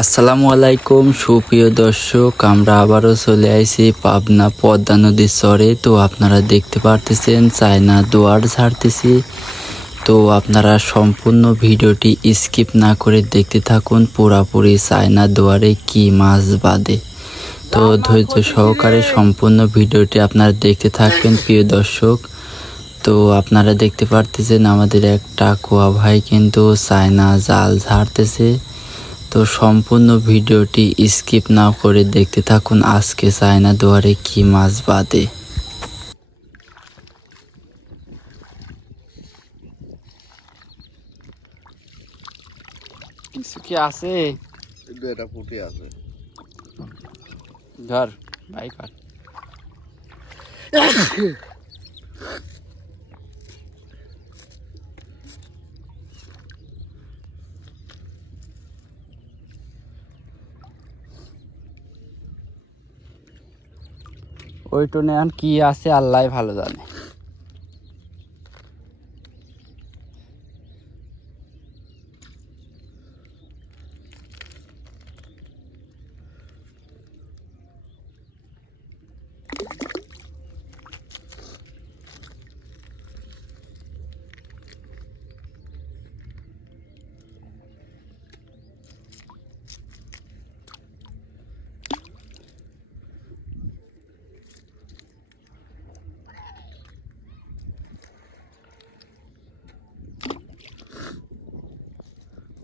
আসসালামু আলাইকুম সুপ্রিয় দর্শক, আমরা আবারও চলে আইছি পাবনা পদ্মা নদীর চরে। তো আপনারা দেখতে পারতেছেন চায়না দুয়ার ছাড়তেছি। তো আপনারা সম্পূর্ণ ভিডিওটি স্কিপ না করে দেখতে থাকুন। পুরাপুরি চায়না দুয়ারে কি মাছ বাঁধে, তো ধৈর্য সহকারে সম্পূর্ণ ভিডিওটি আপনারা দেখতে থাকবেন প্রিয় দর্শক। তো আপনারা দেখতে পারতেছেন আমাদের এক টাকুয়া ভাই কিন্তু চায়না জাল ছাড়তেছে। তো সম্পূর্ণ ভিডিওটি স্কিপ না করে দেখতে থাকুন আজকে চায়না দুয়ারে কি মাছ বাঁধে। কিছু কি আছে? এটা ফুটে আছে ধর ভাই কাট। ওই টোনে এখন কি আছে আল্লাহ ভালো জানে।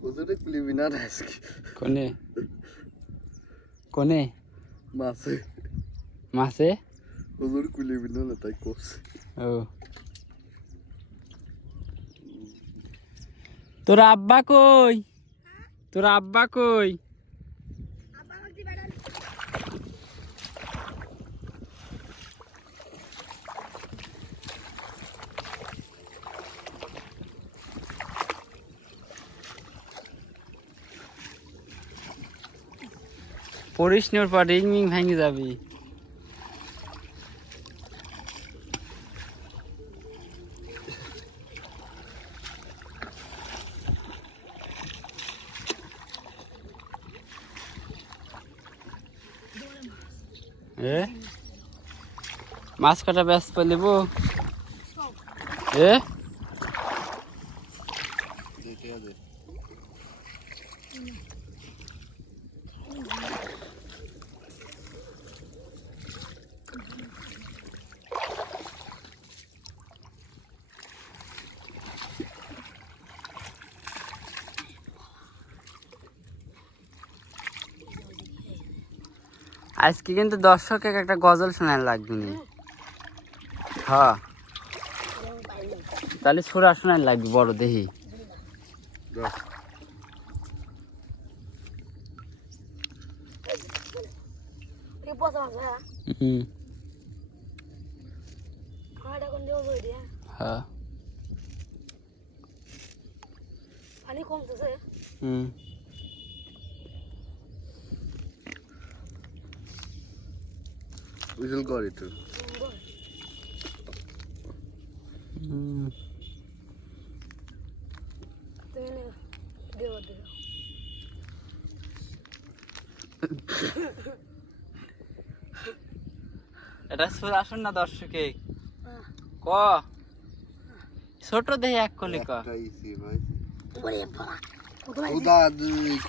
ওজনে কুলিবি না আজকে কোনে কোনে মাছে মাছে ওজনে কুলিবি না তাই করছে। ও তোর আব্বা কই? তোর আব্বা কই? পড়িস নি, ওর পর রিং মিং ভেঙে যাবি। এ মাছ কাটা ব্যস্ত পেলিব এ আজকে কিন্তু দর্শকে একটা গজল শোনার লাগবে নি। হ্যাঁ তাহলে সুরা শোনার লাগবে বড় দেহি। হ্যাঁ উজল কর একটু এটা সুরা শোন না দর্শকে ক ছোট দেহি এক কলি ক।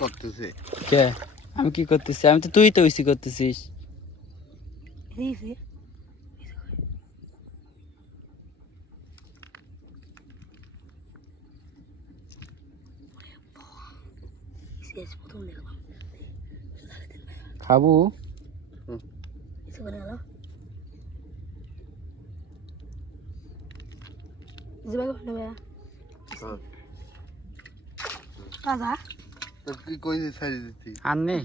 করতেছে কে আমি কি করতেছি? আমি তো তুই তো ইসি করতেছিস। খাবো কি কইছে ছাড়ি দিতি আর নেই।